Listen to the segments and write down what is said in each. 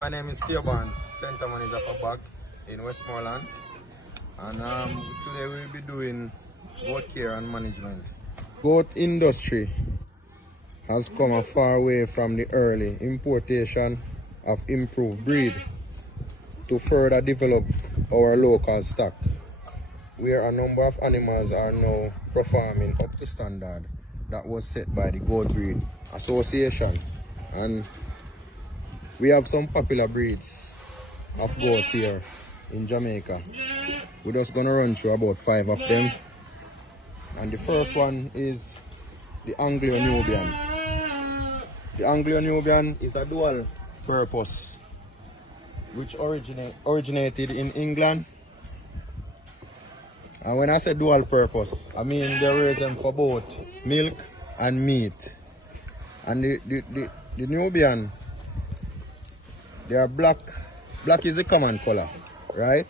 My name is Tio Barnes, Center Manager for BAC in Westmoreland, and today we'll be doing goat care and management. Goat industry has come a far way from the early importation of improved breed to further develop our local stock, where a number of animals are now performing up to standard that was set by the Goat Breed Association. And we have some popular breeds of goat here in Jamaica. We're just gonna run through about 5 of them. And the first one is the Anglo-Nubian. The Anglo-Nubian is a dual purpose which originated in England. And when I say dual purpose, I mean they raise them for both milk and meat. And the Nubian, they are black. Black is the common color, right?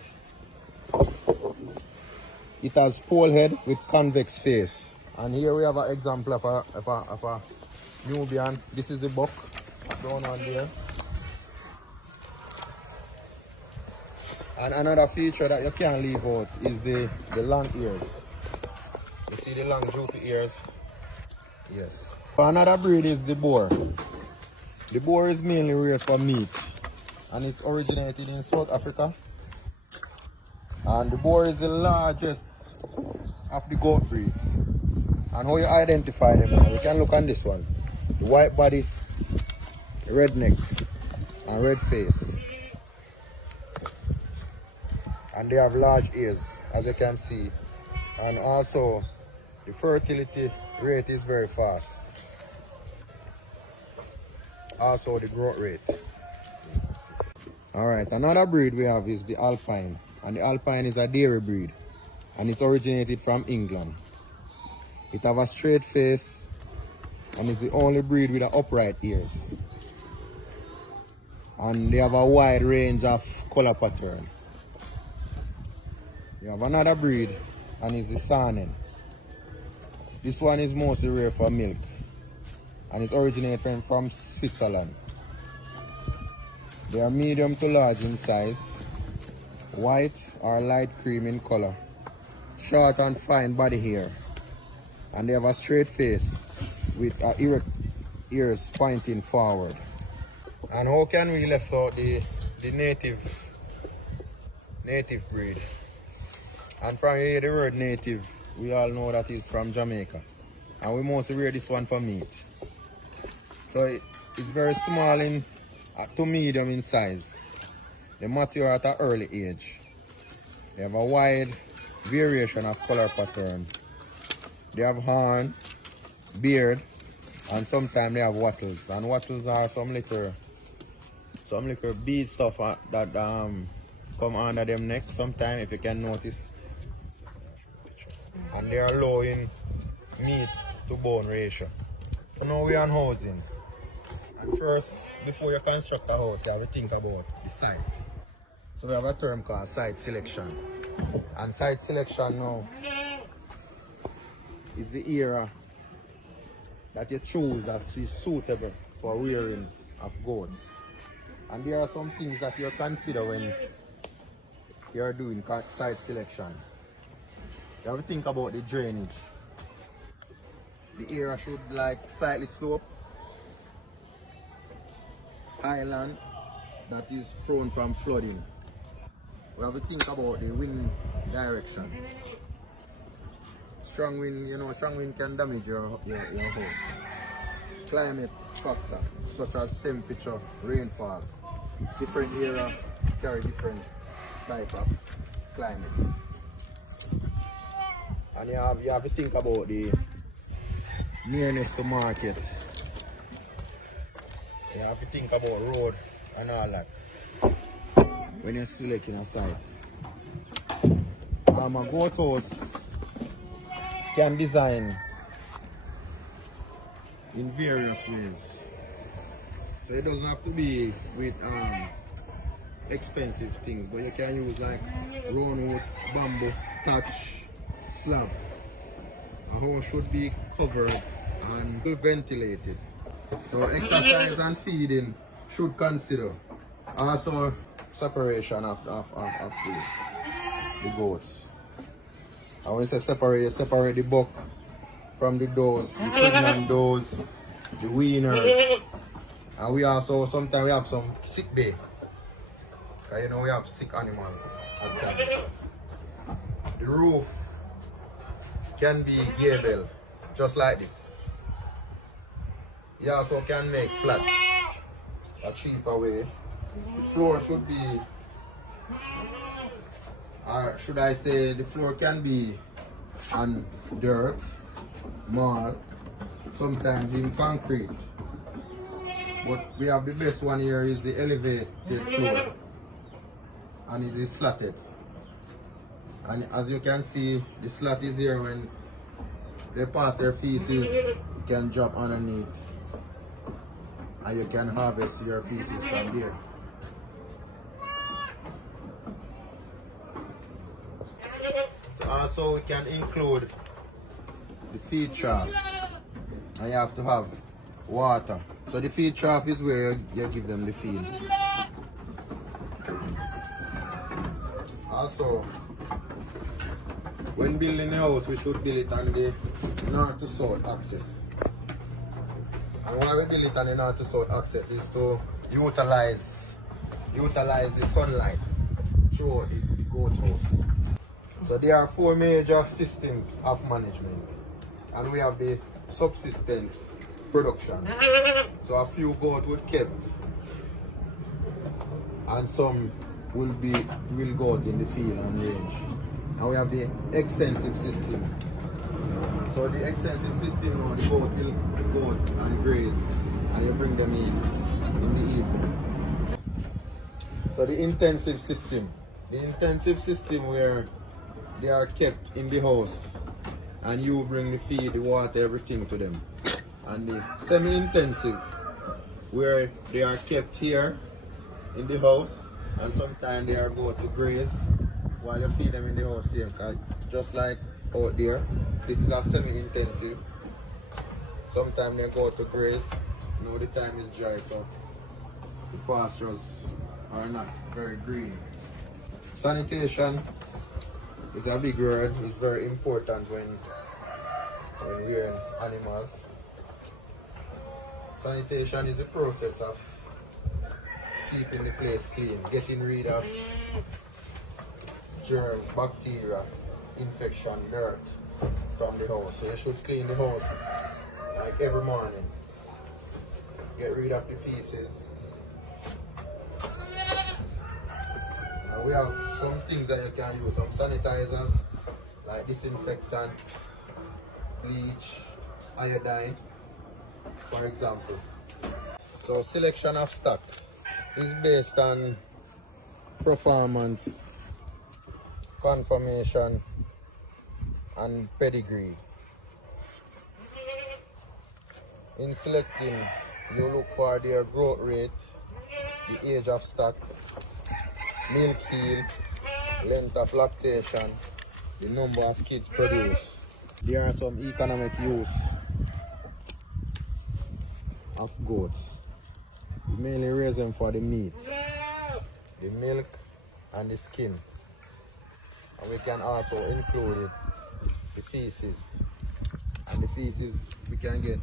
It has pole head with convex face. And here we have an example of a Nubian. This is the buck down on there. And another feature that you can't leave out is the long ears. You see the long droopy ears? Yes. Another breed is the boar. The boar is mainly raised for meat, and it's originated in South Africa. And the boar is the largest of the goat breeds. And how you identify them now, you can look on this one. The white body, red neck, and red face. And they have large ears, as you can see. And also, the fertility rate is very fast. Also, the growth rate. Alright, another breed we have is the Alpine. And the Alpine is a dairy breed. And it's originated from England. It have a straight face. And it's the only breed with upright ears. And they have a wide range of color pattern. You have another breed, and it's the Saanen. This one is mostly rare for milk. And it originates from Switzerland. They are medium to large in size, white or light cream in color, short and fine body hair, and they have a straight face with erect ears pointing forward. And how can we left out the native breed? And from here, the word native, we all know that is from Jamaica, and we mostly wear this one for meat. So it's very small to medium in size. They mature at an early age. They have a wide variation of color pattern. They have horn, beard, and sometimes they have wattles. And wattles are some little bead stuff that come under them neck. Sometimes, if you can notice. And they are low in meat to bone ratio. So now we are on housing. And first, before you construct a house, you have to think about the site. So we have a term called site selection. And site selection now is the area that you choose that is suitable for rearing of goats. And there are some things that you consider when you're doing site selection. You have to think about the drainage. The area should like slightly slope, highland that is prone from flooding. We have to think about the wind direction. Strong wind can damage your house. Climate factor, such as temperature, rainfall. Different area carry different type of climate. And you have to think about the nearness to market. You have to think about road and all that when you're selecting a site. A goat house can design in various ways. So it doesn't have to be with expensive things, but you can use like round wood, bamboo, thatch, slab. A house should be covered and ventilated. So exercise and feeding should consider Also, separation of the goats. And when you say separate, you separate the buck from the does, the pregnant does, the weaners. And we also, sometimes we have some sick bay. Because you know we have sick animals at times. The roof can be gable, just like this. You also can make flat, a cheaper way. The floor should be, or should I say, the floor can be on dirt, mud, sometimes in concrete. But we have the best one here is the elevated floor, and it is slatted. And as you can see, the slat is here. When they pass their feces, you can drop underneath, and you can harvest your feces from there. Also, we can include the feed trough, and you have to have water. So the feed trough is where you give them the feed. Also, when building a house, we should build it on the north to south axis. And why we build it on the north to south axis is to utilize the sunlight throughout the goat house. So there are 4 major systems of management, and we have the subsistence production. So a few goats would kept, and some will go out in the field and range. And we have the extensive system. So the extensive system now, the goat will go out and graze, and you bring them in the evening. So the intensive system where they are kept in the house, and you bring the feed, the water, everything to them. And the semi-intensive where they are kept here in the house, and sometimes they are go to graze while you feed them in the house here. Just like out there, this is a semi-intensive. Sometimes they go to graze. You know, the time is dry, so the pastures are not very green. Sanitation is a big word. It's very important when rearing animals. Sanitation is a process of keeping the place clean, getting rid of germs, bacteria, infection, dirt from the house. So you should clean the house like every morning. Get rid of the feces. And we have some things that you can use, some sanitizers like disinfectant, bleach, iodine, for example. So selection of stock is based on performance, conformation, and pedigree. In selecting, you look for their growth rate, the age of stock, milk yield, length of lactation, the number of kids produced. There are some economic use of goats. We mainly raise them for the meat, the milk, and the skin. And we can also include the feces. And the feces, we can get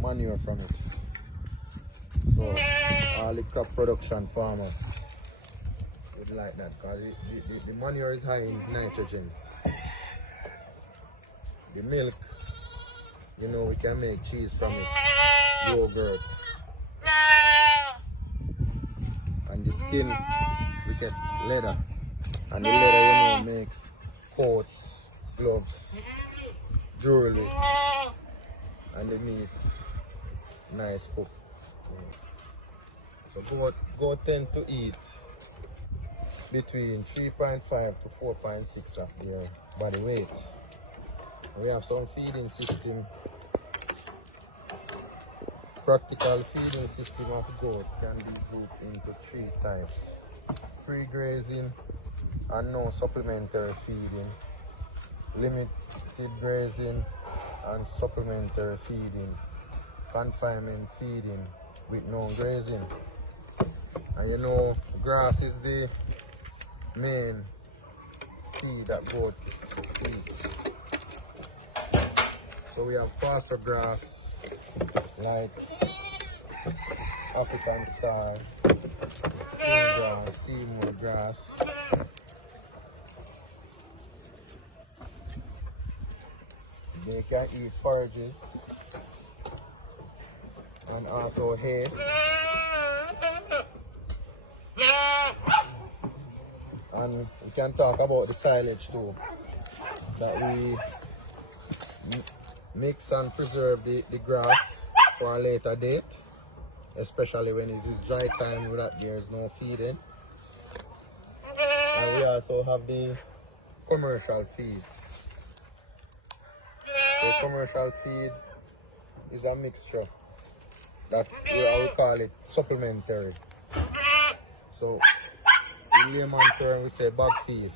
manure from it. So all the crop production farmers would like that, because the manure is high in nitrogen. The milk, you know, we can make cheese from it, yogurt. And the skin, we get leather. And the leather, you know, make coats, gloves, jewelry. And the meat, nice cook. So goat tend to eat between 3.5 to 4.6 of their body weight. We have some feeding system. Practical feeding system of goat can be grouped into 3 types: free grazing and no supplementary feeding, limited grazing and supplementary feeding, confinement feeding with no grazing. And you know, grass is the main feed that goat eat. So we have pasture grass like African star, king grass, Seymour grass. They can eat forages and also hay. And we can talk about the silage too, that we mix and preserve the grass for a later date, especially when it is dry time that there is no feeding. And we also have the commercial feeds. So commercial feed is a mixture that we call it supplementary. So in layman term we say bag feed.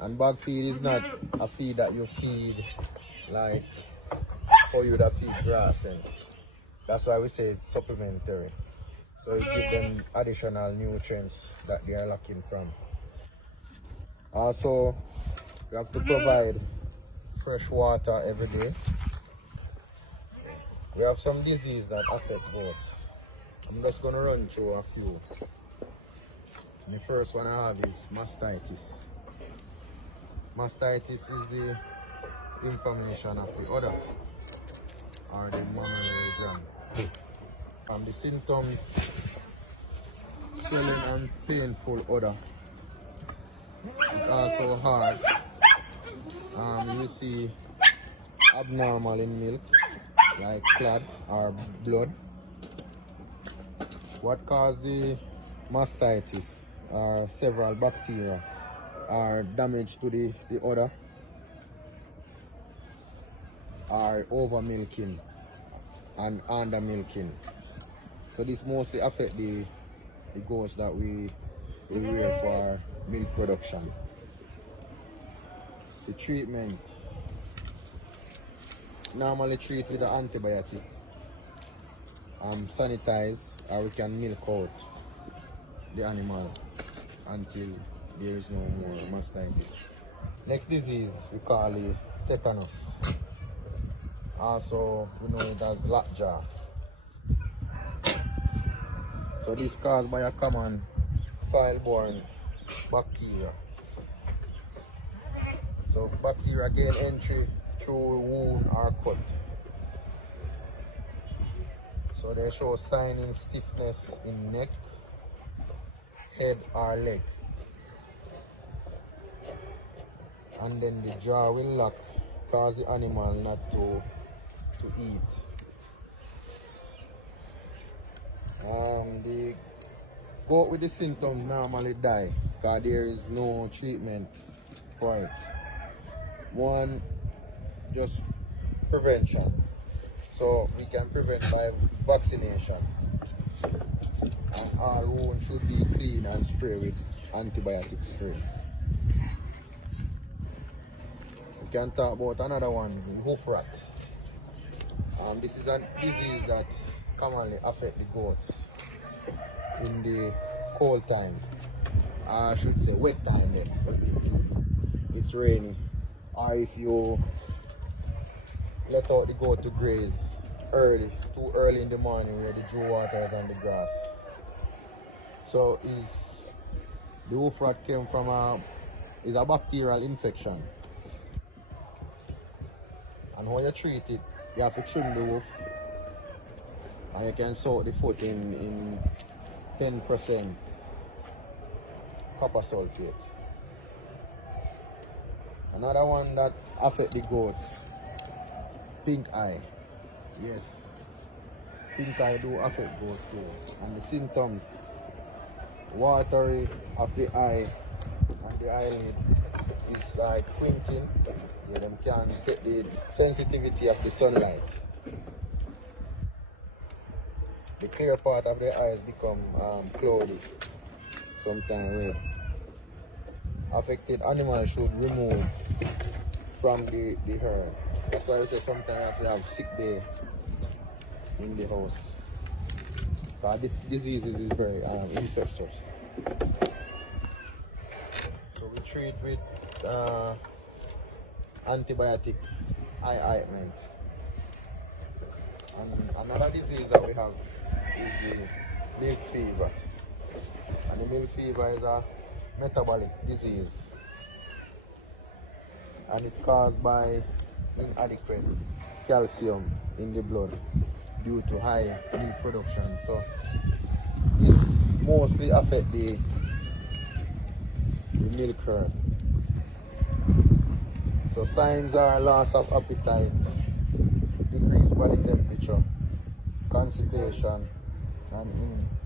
And bag feed is not a feed that you feed like how you would have feed grass. And that's why we say it's supplementary. So you give them additional nutrients that they are lacking from. Also, you have to provide fresh water every day. We have some disease that affect goats. I'm just going to run through a few. The first one I have is mastitis. Mastitis is the inflammation of the udder or the mammary gland. And the symptoms: swelling and painful udder. It's also hard. You see abnormal in milk, like clot or blood. What causes the mastitis are several bacteria or damage to the udder, or over milking and under milking. So this mostly affect the goats that we rear for milk production. The treatment: normally treat with an antibiotic, sanitize, or we can milk out the animal until there is no more mastitis. Next disease we call it tetanus. Also we know it as lockjaw. So this is caused by a common soil-borne bacteria. So bacteria gain entry through a wound or cut. So they show sign in stiffness in neck, head or leg. And then the jaw will lock, cause the animal not to eat. The goat with the symptoms normally die because there is no treatment for it. One, just prevention. So we can prevent by vaccination. And our wound should be clean and sprayed with antibiotic spray. We can talk about another one, the hoof rot. This is a disease that commonly affects the goats in the cold time. I should say wet time. It's rainy. Or if you let out the goat to graze too early in the morning where the dew water is on the grass. So the hoof rot came from is a bacterial infection. And when you treat it, you have to trim the hoof, and you can soak the foot in 10% copper sulfate. Another one that affects the goats, pink eye. Yes, pink eye do affect goats too. And the symptoms: watery of the eye and the eyelid is like squinting. Yeah, them can get the sensitivity of the sunlight. The clear part of the eyes become cloudy. Sometimes red. Affected animals should remove from the herd. That's why we say sometimes you have to have sick day in the house. This disease is very infectious. So we treat with antibiotic eye ointment. And another disease that we have is the milk fever. And the milk fever is a metabolic disease. And it's caused by inadequate calcium in the blood due to high milk production. So it mostly affects the milk herd. So signs are loss of appetite, decreased body temperature, constipation, and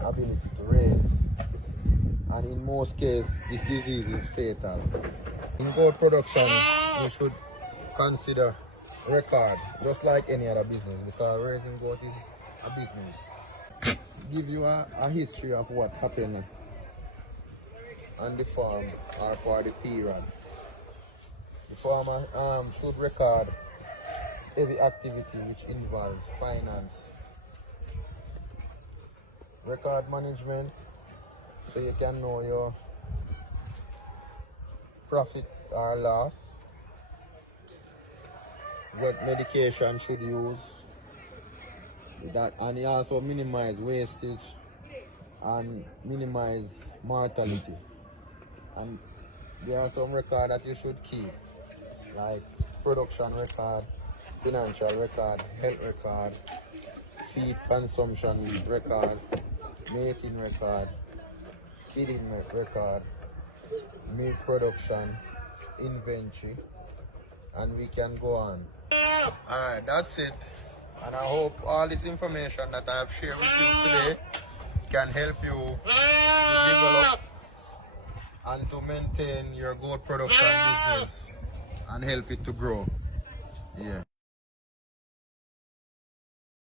inability to raise. And in most cases, this disease is fatal. In goat production, you should consider record, just like any other business, because raising goat is a business. Give you a history of what happened on the farm or for the period. The farmer should record every activity which involves finance, record management, so you can know your profit or loss, what medication should use, and you also minimize wastage and minimize mortality. And there are some records that you should keep, like production record, financial record, health record, feed consumption record, mating record, kidding record, milk production, inventory, and we can go on. Alright, that's it. And I hope all this information that I have shared with you today can help you to develop and to maintain your goat production business and help it to grow. Yeah.